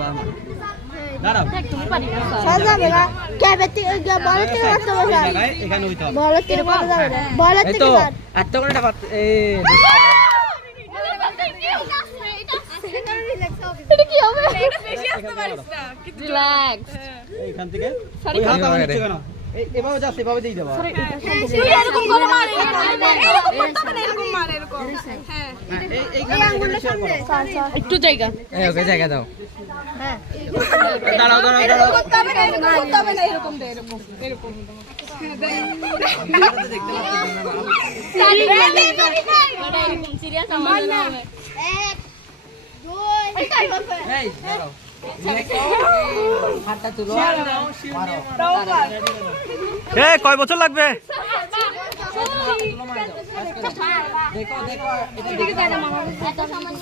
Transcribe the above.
পারো না দাঁড়াও সাজাবে না ক্যাবে থেকে বল থেকে করতে হবে এখানে হইতে হবে বল থেকে করা যাবে না বল থেকে তো এত করে টাকা এটা কি হবে এটা বেশি আসতে পারিস না রিল্যাক্স এইখান থেকে ওই হাত আমার নিচে কেন এভাবে যাচ্ছে এভাবে দিয়ে দেবা তুই এরকম করে মার এরকম করতে হবে না এরকম মার এরকম হ্যাঁ এই আঙ্গুলটা সামনে একটু জায়গা ওকে জায়গা দাও হ্যাঁ দাঁড়াও দাঁড়াও এরকম দাঁড়াও করতে হবে না এরকম করতে হবে না এরকম দে এরকম এরকম সিরিয়াস আমার না 1 2 এই দাঁড়াও হাতটা তুলো এ কয় বছর লাগবে দেখো দেখো এটা এত সামান্য